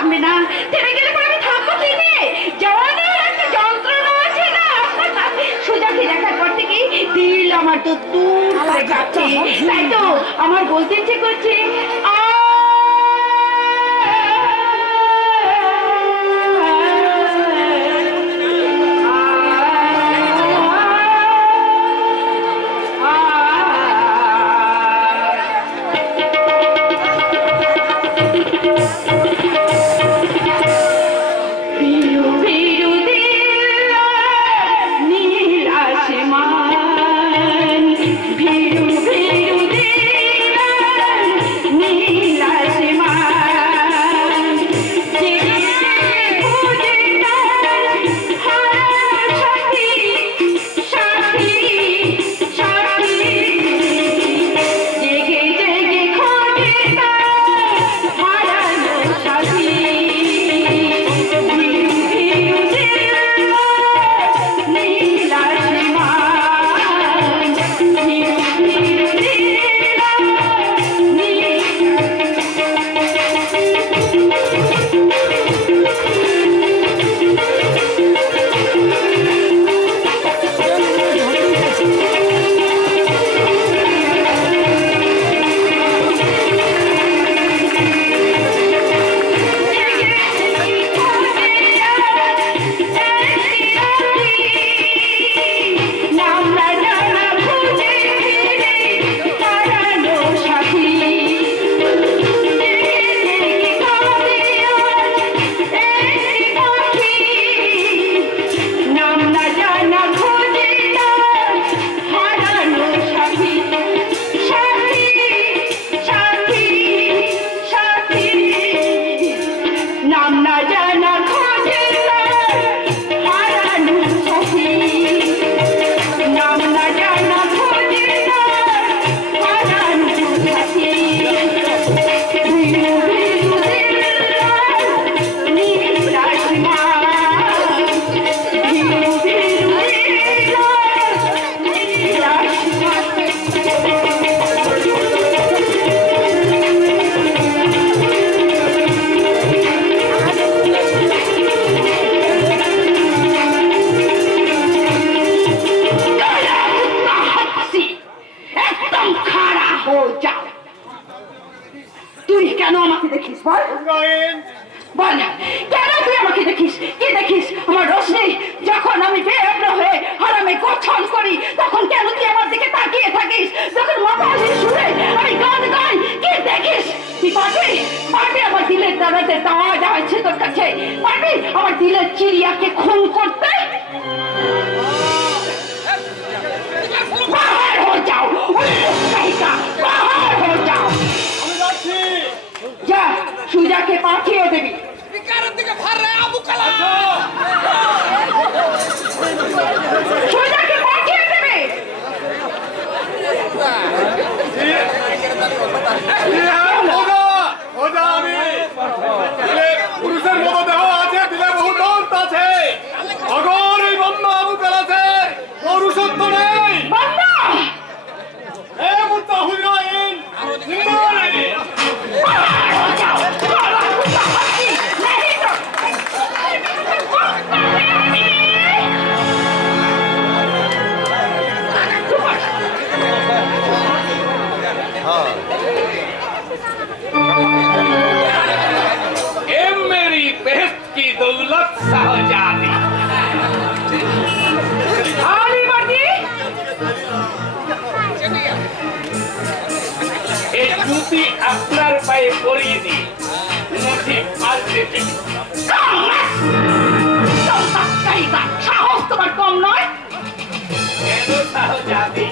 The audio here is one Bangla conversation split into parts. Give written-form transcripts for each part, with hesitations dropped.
আমি না থেমে গেলে পরে আমি থাকবো কি নিয়ে? জওয়ানের একটা যন্ত্রণা আছে না। সুজাকে দেখার পর থেকে দিল আমার তো দূর করে যাচ্ছে। তাই তো আমার বলতে ইচ্ছে করছে আমার দিলের চিড়িয়াকে খুন করতে? বাহার হয়ে যাও, বাহার হয়ে যাও। যা সুজাকে পাঠিয়ে দেবি। সুজাকে পাঠিয়ে দেবে। পুরুষের মতো দেহ আছে, দিলে বহুত অর্থ আছে। অগর এই বন্ধ আবু কালাতে পুরুষত্ব নেই। दौलत शाहजादी जूती আপনার পায়ে পরিয়ে দিই। সাহস তোমার কম নয়? কেন শাহজাদি?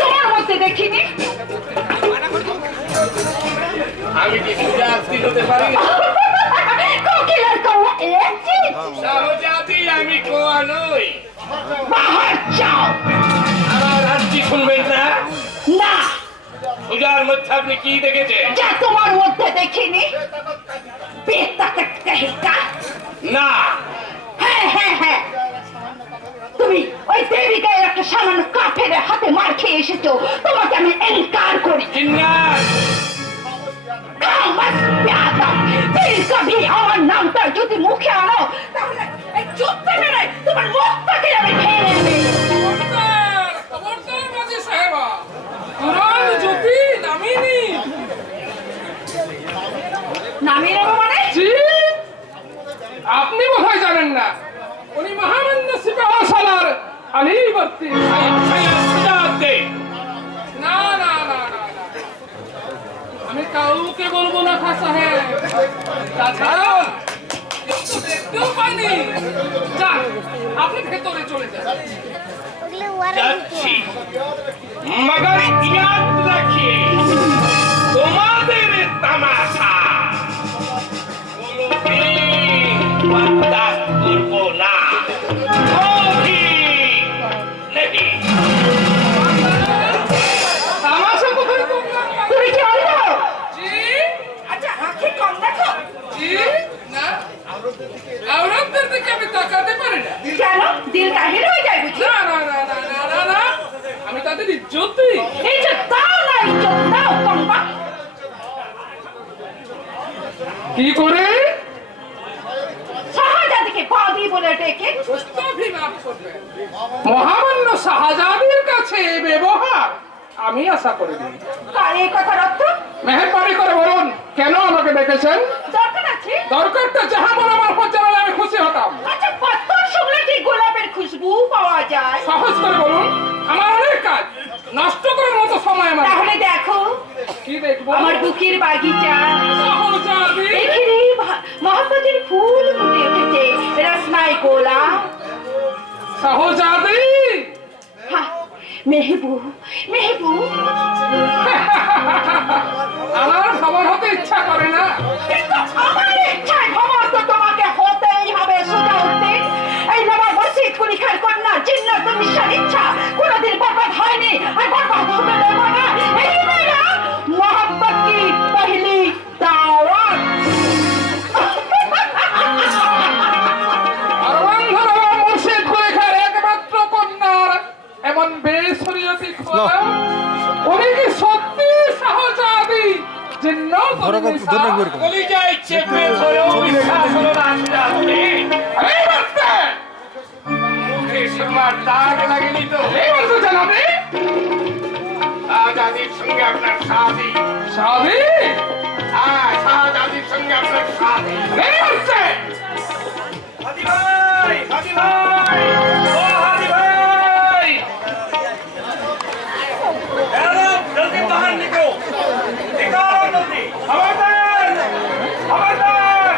তোমার মধ্যে দেখিনি। আমি কি সুজা আসতে হতে পারি? শাহজাদি আমি কোয়া নই। আমার রাজ্যি শুনবেন না? না। সুজার মধ্যে আপনি কি দেখেছেন? যা তোমার মধ্যে দেখিনি। না। হ্যাঁ হ্যাঁ হ্যাঁ, তুমি ওই দেবিকায় একটা সামান্য কাফের হাতে মার খেয়ে এসেছো। তোমাকে আমি এনকার করি। জিন্নাত যদি মুখে আনো তাহলে এই জুতো মেরে তোমার মুখটাকে আমি খেয়ে নেবে। খবরদার, খবরদার মাঝি সাহেবা, কোরআন জ্যোতি নামিনি। নামিয়ে নেবো মানে? জি, আপনি বোধহয় জানেন না, উনি মহামান্য সিপাহসালার আলীবর্তী। না না না না না, আমি কাউকে বলবো না খা সাহেব। তাছাড়া কেউ তো দেখতেও পাইনি। যান, আপনি ভেতরে চলে যান। যাচ্ছি মগর ইয়াদ রাখি তোমাদের তামাশা কোনোদিন বরদাস্ত করবো না। কবি নেই। তামাশা কোথায় করলাম? তুমি কি অন্ধ? জি, আচ্ছা আঁখি কম দেখো। জি, না, আওরাতদের দিকে আমি তাকাতে পারি না। কেন দিল কাহিল হয়ে যায় বুঝি? না না না না না না না, আমি তাদের ইজ্জত দিই। এই যে দাও না ইজ্জত দাও কম্বা। কি করে? শাহজাদিকে পাগি বলে ডেকে অভিমান করবে। মহামান্য শাহজাদির কাছে এই ব্যবহার আমি আশা করিনি। কার এই কথার অর্থ? মেহেরবানি করে বলুন, কেন আমাকে ডেকেছেন? দরকার আছে? দরকারটা যাহা বলে আমার উপর জানালে আমি খুশি হতাম। আচ্ছা পাথর শুকলে কি গোলাপের খুশবু পাওয়া যায়? সহজ করে বলুন, আমার অনেক কাজ, নষ্ট করার মতো সময় আমার নেই। তাহলে দেখো কি দেখবো? আমার বুকের বাগিচা। শাহজাদি। এখানে মহাপতির ফুল ফুটে উঠেছে, রসনাই গোলা। শাহজাদি। হ্যাঁ, মেহবুব মেহবুব। আমার খবর হতে ইচ্ছা করে না। কিন্তু আমার ইচ্ছায় খবর তো তোমাকে হতেই হবে সোজা উঠতে। এই নবাব মসজিদ কুলিখার কন্যা জিন্নাতুন নিশার ইচ্ছা কোনোদিন বরবাদ হয়নি আর বরবাদ হতে দেবো না। এই মেয়েরা মোহাম্মদ কি পহলি দাওয়াত। আরবান্ধর মুর্শিদ কুলেখার একমাত্র কন্যার এমন বেসরিয়তি খোলা, উনি কি সত্যি শাহজাদি? কলিজায় চেপে ধরেও বিশ্বাস হলো না আজকে। এই বাচ্চা! মুখে সীমার দাগ লাগেনি তো? এই বলতে জানাবে? শাহজাদির সঙ্গে আপনার শাদি। শাদি? হ্যাঁ, শাহজাদির সঙ্গে আপনার শাদি। এই বাচ্চা! হাদি ভাই, হাদি ভাই, ও হাদি ভাই, জলদি বাহার নিকো, নিকালো জলদি। খবরদার, খবরদার,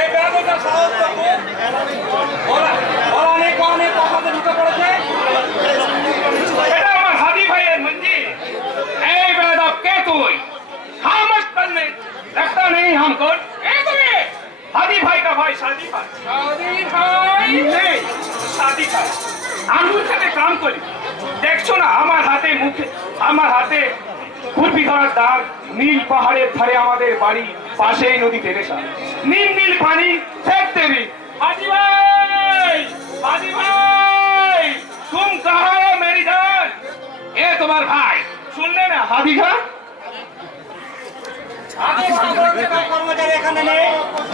এই বেড়াটা সাহস করবো। ওরা অনেক অনেক কথাতে ঢুকে পড়েছে। এটা আমার হাদি ভাইয়ের মঞ্জিল। এই বেড়া কে তুই? হামস করনে लगता नहीं हमको। ए तुम्हें हादी भाई का भाई शादी भाई। শাদি ভাই? नहीं शादी भाई। আঙুর খেতে কাম করি, দেখছো না আমার হাতে মুখে, আমার হাতে খুরপি ধরার দাগ। নীল পাহাড়ের ধারে আমাদের বাড়ি, পাশেই নদী তেরেসা। নীল নীল পানি ফেলতে রি। हादी भाई, हादी भाई, तुम कहाँ हो मेरी जान? ए तुम्हार भाई सुनले ना हादी भाई? কর্মচারী এখানে নেই।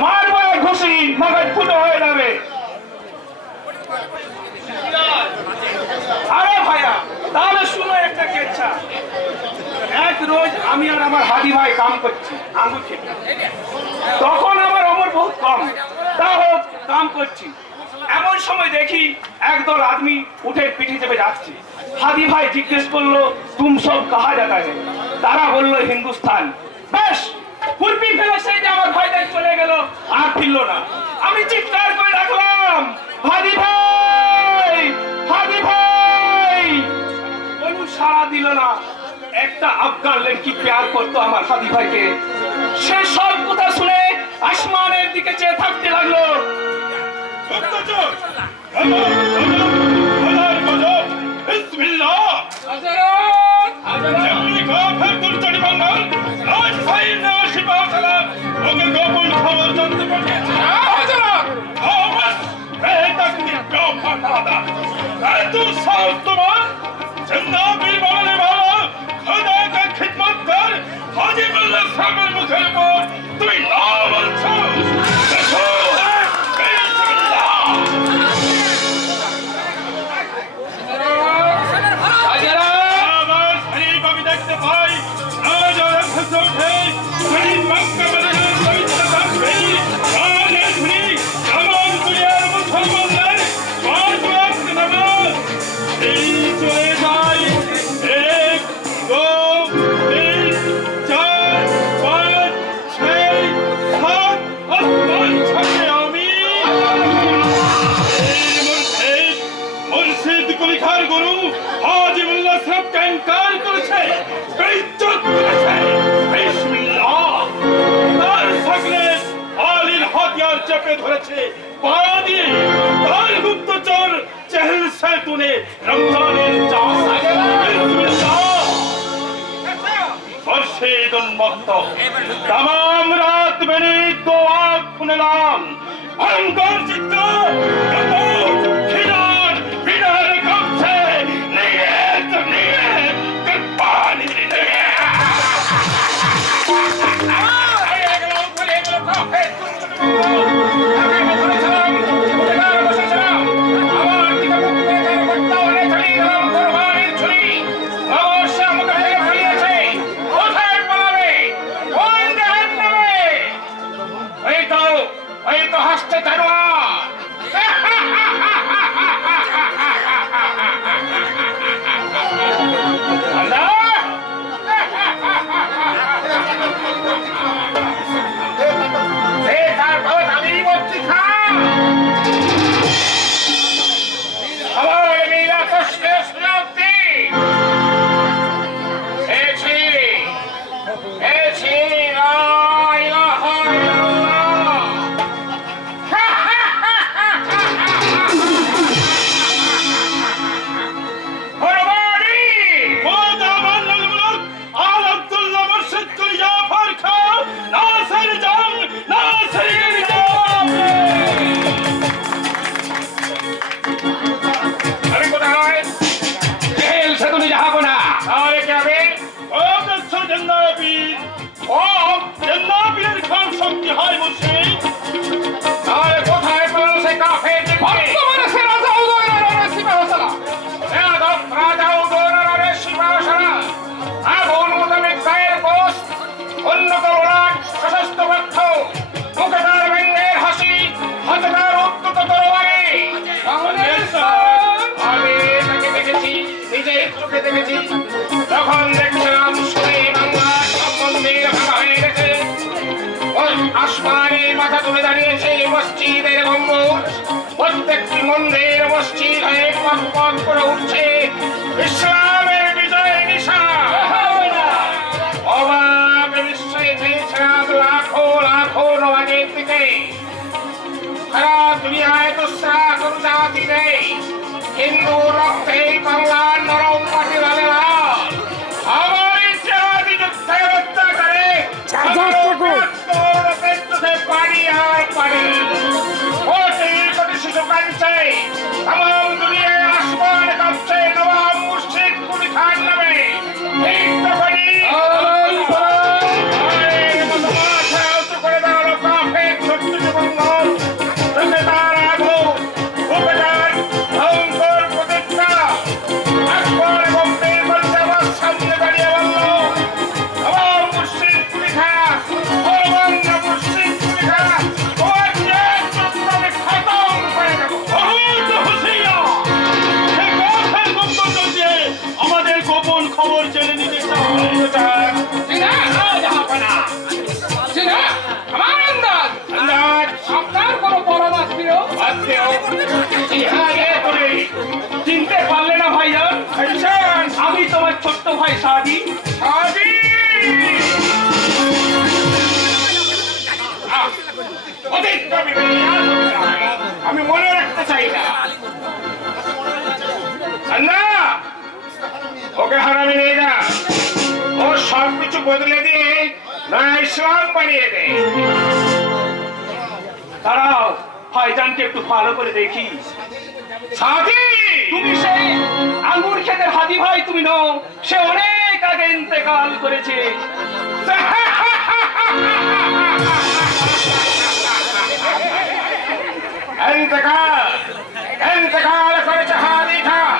মারবো ঘুষি, মগজ ফুটো হয়ে যাবে। আরে ভাইয়া, তাহলে শুনো একটা কেচ্ছা। এক রোজ আমি আর আমার হাদি ভাই কাম করছি আঙ্গুর খেতে। তখন আমার ওমর বহুত কম, তা হোক কাম করছি। এমন সময় দেখি একদল আদমি উঠে পিঠে চেপে যাচ্ছে। হাদি ভাই জিজ্ঞেস করলো, তুম সব কাহা যাতা है? তারা বললো হিন্দুস্তান। বেশ, কুলপি ফেলে সেই যে আমার ভাইটাই চলে গেল, আর ফিরলো না। আমি চিৎকার করে ডাকলাম, হাদি ভাই, হাদি ভাই। কোনো সাড়া দিল না। একটা আফগান লড়কি প্যার করতো আমার হাদি ভাইকে। সে সব কথা শুনে আসমানের দিকে চেয়ে থাকতে লাগলো। বিসমিল্লাহ। হযরত! जबरी का फिर दुर्चड़ी मंगल आज भाई ने शिपा सलाम ओके गोकुल खबर जानते पड़े। হযরত! बस तक क्यों फटाता है तू साल तुम्हार जिंदा भी बोलने वाला खुदा का खिदमत कर हाजी मुल्ला साहब मुझे बोल तू नाम अच्छा ওঠে শরীর মক্কা মদিনার পবিত্র থাকবে আজ এখনি তামাম দুনিয়ার মুসলমানদের 5 ওয়াক্ত নামাজ এই চলে যায় 1 2 3 4 5 6 7 আসমান ছাড়ে আমি মুর্শিদ কলিখার গুরু হাজী মোল্লা সাহেবকে ইনকার করেছে বেইজ্জত করেছে বিসমিল্লাহ তার সকলে আলীর হাতিয়ার চেপে ধরেছে পাড়া দিয়ে তার গুপ্তচর চেহেল সৈতুনে রমজানের চাষ বিসমিল্লাহ মুর্শিদ উন্মুক্ত तमाम রাত মেনে দোয়া শুনলাম ভয়ঙ্কর চিৎকার বিনার কাছে নিয়ে পানি হাসতে তখন দেখছিলাম শরীর বাংলার সব মন্দির ভাঙা হয়ে গেছে আসমানে মাথা তুলে দাঁড়িয়েছে মসজিদের গম্বুজ প্রত্যেকটি মন্দির মসজিদ হয়ে পথ পথ করে উঠছে ইসলামের বিজয় নিশান অবাক নিশ্চয়ই চেয়েছিলাম লাখো লাখো নবাজের দিকে সারা দুনিয়ায় দুসরা কোন জাতি নেই হিন্দু রক্তে বাংলার নরম মাটি লালে লাল আমার জাতি যুদ্ধে হত্যা করে পানি আর পানি কোটি কোটি শিশু কাঁদছে তামাম দুনিয়ায় আসমান কাঁপছে নবাব মুর্শিদ কুলি খান নামে ঠিক তখনই করে দাঁড়ালো কাফের ছোট্ট জীবন তার আগুন উপজার ভয়ঙ্কর প্রতিজ্ঞা একবার গম্ভীর করতে আমার সামনে দাঁড়িয়ে বলল আমার মুর্শিদ কুলি খান ভগবান মুর্শিদ কুলি খান তোমার যে আমি খতম করে দেবো আমাদের গোপন খবর জেনে নিতে চাই আমার আন্দাজ আপনার কোনো পরামর্শ ছিল চিনতে পারলে না ভাইজান আমি তোমার ছোট্ট ভাই সাদি আমি মনে রাখতে চাই না ওকে হারামি নিয়ে যা ও সবকিছু বদলে দিয়ে না ইসলাম বানিয়ে দে দাঁড়াও ভাইজানকে একটু ভালো করে দেখি সাথী তুমি সেই আঙ্গুর খেতের হাদি ভাই তুমি নও সে অনেক আগে ইন্তেকাল করেছে ইন্তেকাল করেছে হাদি খান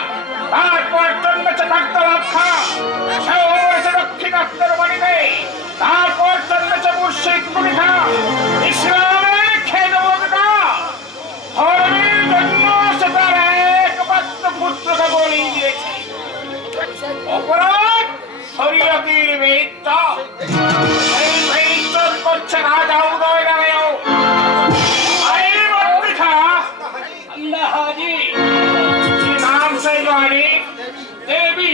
তারপর জন্মেছে কাকতালাব খান সেও মরেছে রক্ষী কাকতার বাড়িতে বলেই দিয়েছি অপরাধ শরীয়তের বিরুদ্ধে এই বিরুদ্ধ করছে রাজা উদয় রায়ও আইন দেখা আল্লাহ হাজি কি নাম से गाड़ी देवी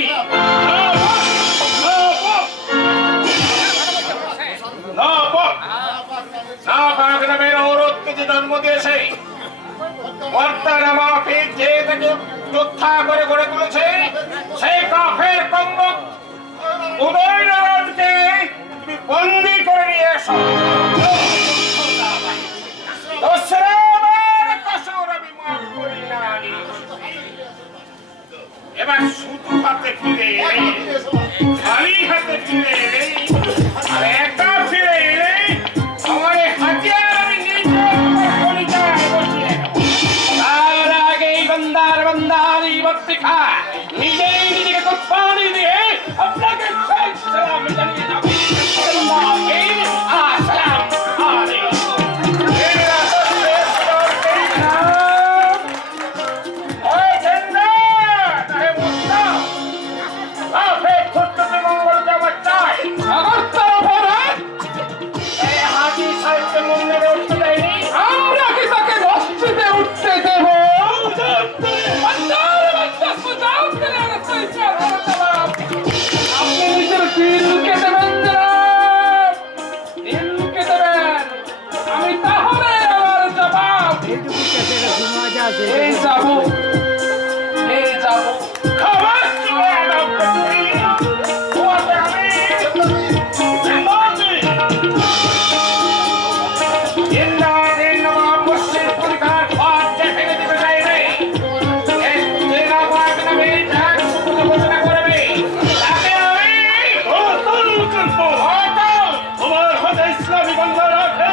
জন্ম দিয়েছে বর্তার মাফি যে তাকে যোদ্ধা করে গড়ে তুলেছে সেই কাফের কম্বক উদয়নারায়ণকে তুমি বন্দি করে নিয়ে এসো এবার শুধু হাতে ফিরে খালি হাতে ফিরে আর একা ফিরে আমার হাতিয়ার আমি নিজে কলিজায় বসিয়ে তার আগে বন্দার বন্দারি ভক্তি খা নিজেই নিজেকে কুরবানি দিয়ে আপনাকে শেষ সালাম জানিয়ে যাবো আসসালাম আলাইকুম আমরা কি তাকে মসজিদে উঠতে দেব আপনি নিজের দিলকে দেবেন জনাব, দিলকে দেবেন। আমি তাহলে আমার জবাব এই যাবো এই যাবো খাবার চলে আদম করতে তোমাকে আমি ইসলামী বাংলা রাখে